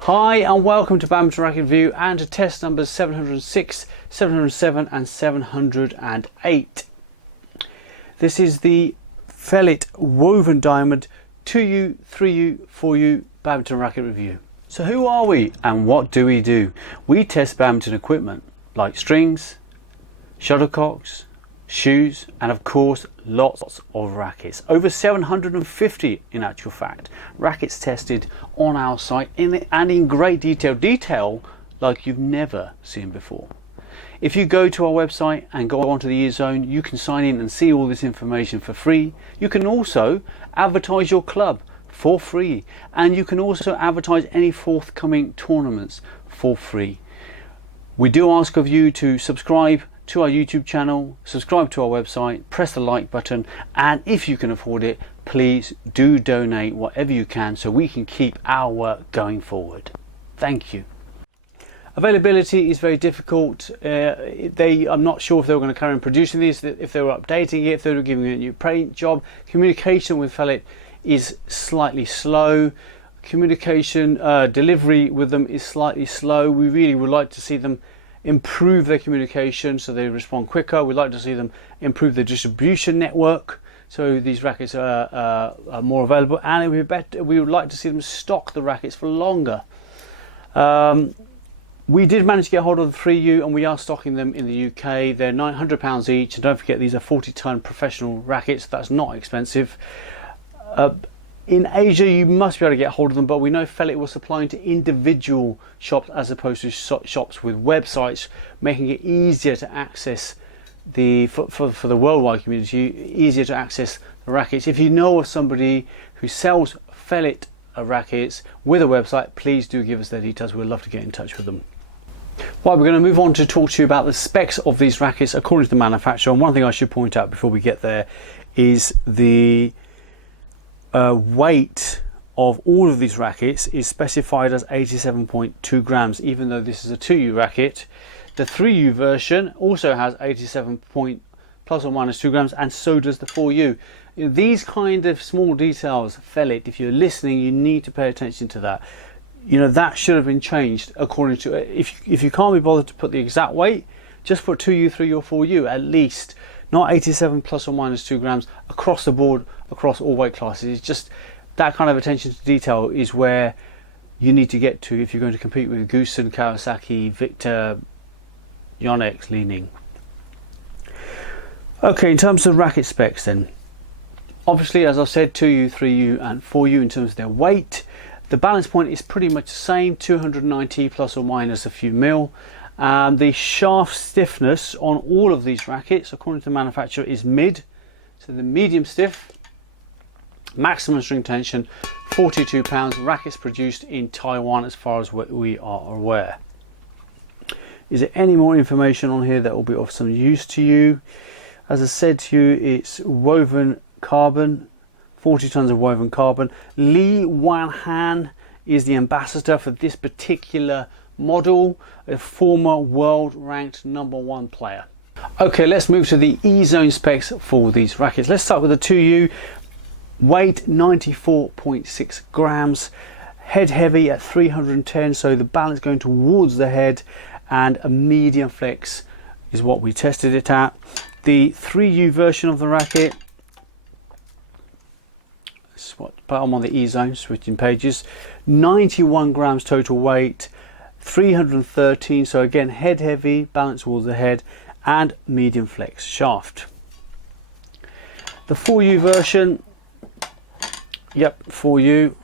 Hi and welcome to Badminton Racket Review and to test numbers 706, 707 and 708. This is the Felet woven diamond 2U, 3U, 4U Badminton Racket Review. So who are we and what do? We test badminton equipment like strings, shuttlecocks, shoes and of course lots of rackets. Over 750 in actual fact rackets tested on our site and in great detail like you've never seen before. If you go to our website and go onto the eZone, you can sign in and see all this information for free. You can also advertise your club for free and you can also advertise any forthcoming tournaments for free. We do ask of you to subscribe to our YouTube channel, subscribe to our website, press the like button, and if you can afford it, please do donate whatever you can so we can keep our work going forward. Thank you. Availability is very difficult. I'm not sure if they were going to carry on producing these, if they were updating it, if they were giving it a new paint job. Communication with Felet is slightly slow. Communication delivery with them is slightly slow. We really would like to see them improve their communication so they respond quicker. We'd like to see them improve their distribution network so these rackets are more available, and we would like to see them stock the rackets for longer. We did manage to get hold of the 3U and we are stocking them in the UK. They're £900 each, and don't forget these are 40-ton professional rackets. That's not expensive. In Asia you must be able to get hold of them, but we know Felet was supplying to individual shops as opposed to shops with websites, making it easier to access for the worldwide community, easier to access the rackets. If you know of somebody who sells Felet rackets with a website, please do give us their details. We'd love to get in touch with them. Right, we're going to move on to talk to you about the specs of these rackets according to the manufacturer. And one thing I should point out before we get there is the weight of all of these rackets is specified as 87.2 grams, even though this is a 2U racket. The 3U version also has 87 plus or minus 2 grams, and so does the 4U. These kind of small details, Felet, if you're listening, you need to pay attention to that. You know, that should have been changed according to, if you can't be bothered to put the exact weight, just put 2U, 3U or 4U at least, not 87 plus or minus 2 grams across the board, across all weight classes. It's just that kind of attention to detail is where you need to get to if you're going to compete with Goosen, Kawasaki, Victor, Yonex, Li-Ning. Okay, in terms of racket specs then, obviously as I've said, 2U, 3U and 4U in terms of their weight. The balance point is pretty much the same, 290 plus or minus a few mil. The shaft stiffness on all of these rackets according to the manufacturer is mid, so the medium stiff. Maximum string tension 42 pounds. Rackets produced in Taiwan as far as we are aware. Is there any more information on here that will be of some use to you? As I said to you, it's woven carbon, 40 tons of woven carbon. Li Wanhan is the ambassador for this particular model, a former world ranked #1 player. Okay, let's move to the eZone specs for these rackets. Let's start with the 2U. Weight 94.6 grams, head heavy at 310, so the balance going towards the head, and a medium flex is what we tested it at. The 3U version of the racket, but I'm on the eZone, switching pages, 91 grams total weight, 313, so again head heavy, balance towards the head, and medium flex shaft. The 4U version, yep, 4U,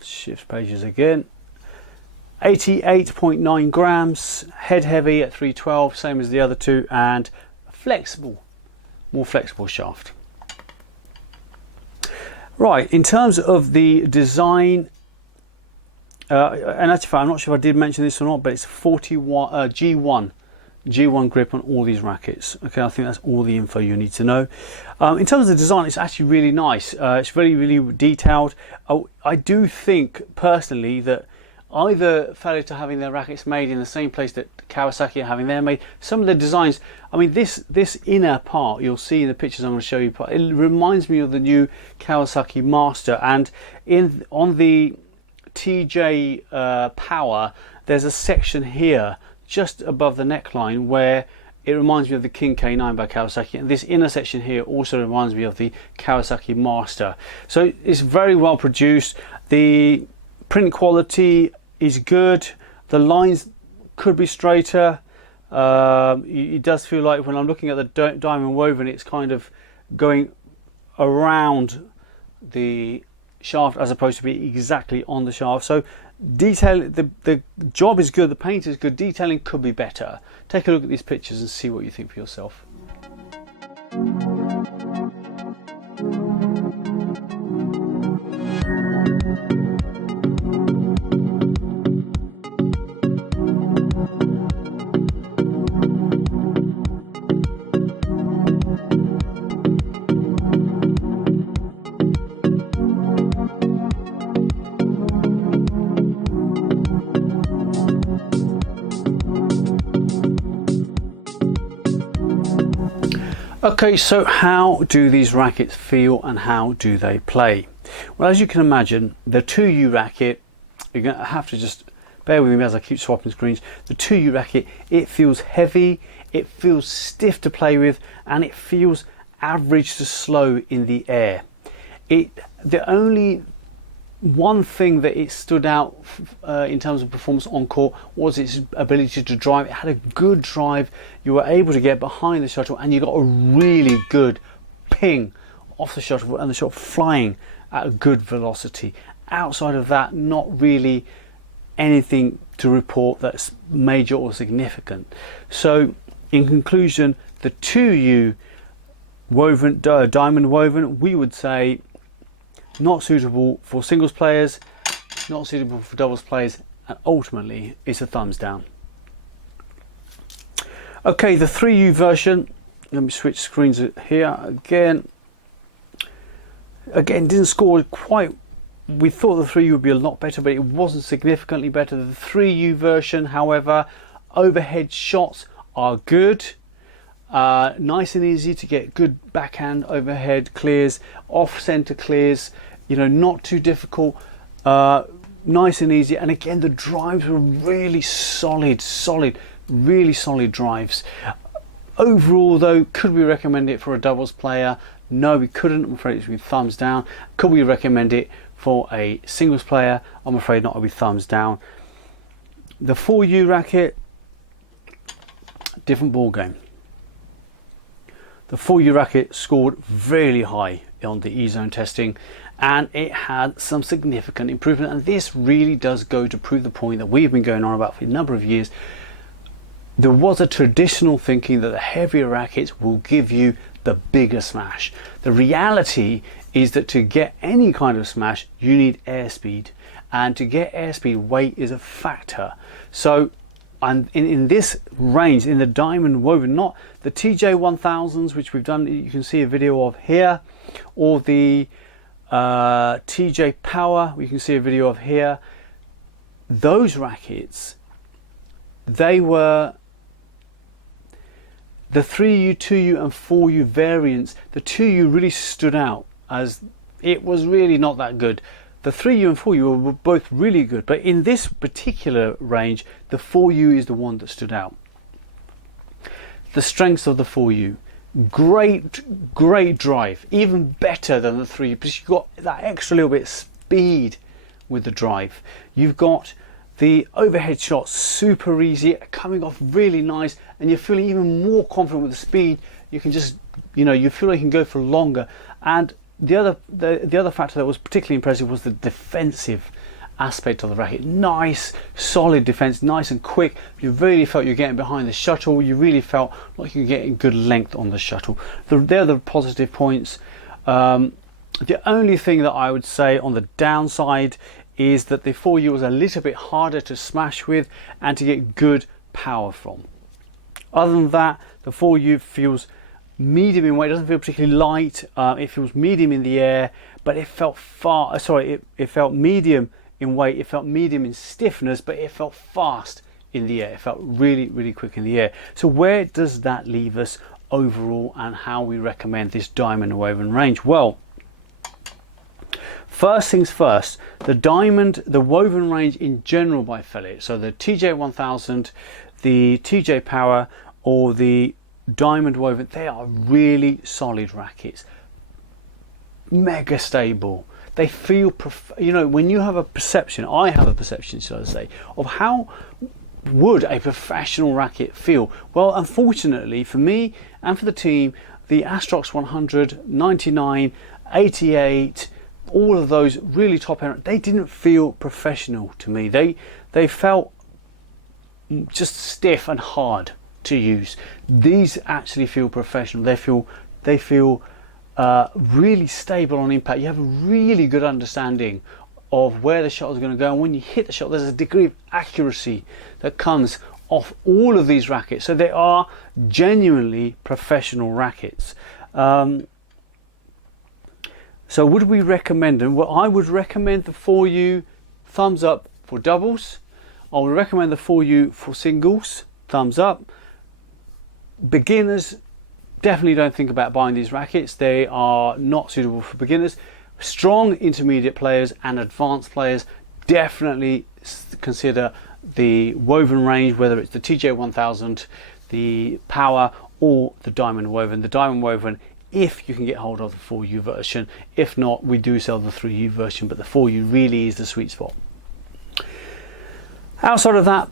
shift pages again, 88.9 grams, head heavy at 312, same as the other two, and flexible, more flexible shaft. Right, in terms of the design, and actually I'm not sure if I did mention this or not, but it's 41 G1 grip on all these rackets. Okay, I think that's all the info you need to know. In terms of the design, it's actually really nice. It's really detailed. I do think personally that either Felet are having their rackets made in the same place that Kawasaki are having their made. Some of the designs, I mean, this inner part you'll see in the pictures I'm going to show you, it reminds me of the new Kawasaki Master, and on the TJ Power, there's a section here just above the neckline where it reminds me of the King K9 by Kawasaki, and this inner section here also reminds me of the Kawasaki Master. So it's very well produced. The print quality is good. The lines could be straighter. It does feel like when I'm looking at the diamond woven, it's kind of going around the shaft as opposed to be exactly on the shaft. So detail, the job is good, the paint is good, detailing could be better. Take a look at these pictures and see what you think for yourself. Okay, so how do these rackets feel and how do they play? Well, as you can imagine, the 2U racket, you're going to have to just bear with me as I keep swapping screens. The 2U racket, it feels heavy, it feels stiff to play with, and it feels average to slow in the air. The only one thing that it stood out in terms of performance on court was its ability to drive. It had a good drive. You were able to get behind the shuttle and you got a really good ping off the shuttle and the shot flying at a good velocity. Outside of that, not really anything to report that's major or significant. So in conclusion, the 2U woven, diamond woven, we would say not suitable for singles players, not suitable for doubles players, and ultimately it's a thumbs down. Okay, the 3U version, let me switch screens here again. Didn't score quite, we thought the 3U would be a lot better, but it wasn't significantly better. The 3U version, however, overhead shots are good. Nice and easy to get good backhand overhead clears, off center clears, you know, not too difficult, nice and easy. And again, the drives were really solid, really solid drives. Overall though, could we recommend it for a doubles player? No, we couldn't. I'm afraid it's with thumbs down. Could we recommend it for a singles player? I'm afraid not, with thumbs down. The 4U racket, different ball game. The 4U racket scored really high on the E-zone testing, and it had some significant improvement, and this really does go to prove the point that we've been going on about for a number of years. There was a traditional thinking that the heavier rackets will give you the bigger smash. The reality is that to get any kind of smash you need airspeed, and to get airspeed, weight is a factor. So and in this range, in the diamond woven, not the TJ 1000s, which we've done, you can see a video of here, or the TJ Power, we can see a video of here. Those rackets, they were the 3U, 2U and 4U variants. The 2U really stood out as it was really not that good. The 3U and 4U were both really good, but in this particular range, the 4U is the one that stood out. The strengths of the 4U, great drive, even better than the 3U, because you've got that extra little bit of speed with the drive. You've got the overhead shots super easy, coming off really nice, and you're feeling even more confident with the speed. You can just, you know, you feel like you can go for longer. And the other factor that was particularly impressive was the defensive aspect of the racket. Nice solid defense, nice and quick. You really felt you're getting behind the shuttle. You really felt like you're getting good length on the shuttle. They're the positive points. The only thing that I would say on the downside is that the 4U was a little bit harder to smash with and to get good power from. Other than that, the 4U feels medium in weight. It doesn't feel particularly light. It feels medium in the air, but it felt it felt medium in weight. It felt medium in stiffness, but it felt fast in the air. It felt really quick in the air. So where does that leave us overall, and how we recommend this diamond woven range? Well, First things first, the diamond, the woven range in general by Felet, so the TJ1000, the TJ Power or the diamond woven, they are really solid rackets, mega stable. They feel, you know, when you have a perception, I have a perception, shall I say, of how would a professional racket feel. Well, unfortunately for me and for the team, the Astrox 100, 99, 88, all of those really top end, they didn't feel professional to me. They felt just stiff and hard to use. These actually feel professional. They feel really stable on impact. You have a really good understanding of where the shuttle is going to go, and when you hit the shuttle, there's a degree of accuracy that comes off all of these rackets. So they are genuinely professional rackets. So would we recommend them? Well, I would recommend the 4U thumbs up for doubles. I would recommend the 4U for singles, thumbs up. Beginners, definitely don't think about buying these rackets. They are not suitable for beginners. Strong intermediate players and advanced players, definitely consider the woven range, whether it's the TJ1000, the Power or the diamond woven. The diamond woven, if you can get hold of the 4U version. If not, we do sell the 3U version, but the 4U really is the sweet spot. Outside of that,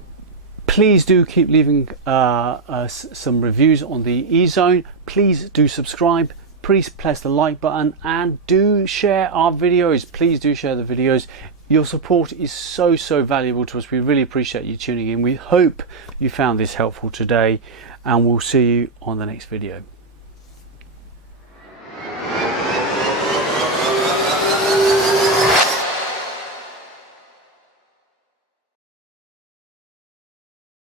please do keep leaving some reviews on the E-Zone. Please do subscribe. Please press the like button and do share our videos. Please do share the videos. Your support is so valuable to us. We really appreciate you tuning in. We hope you found this helpful today, and we'll see you on the next video.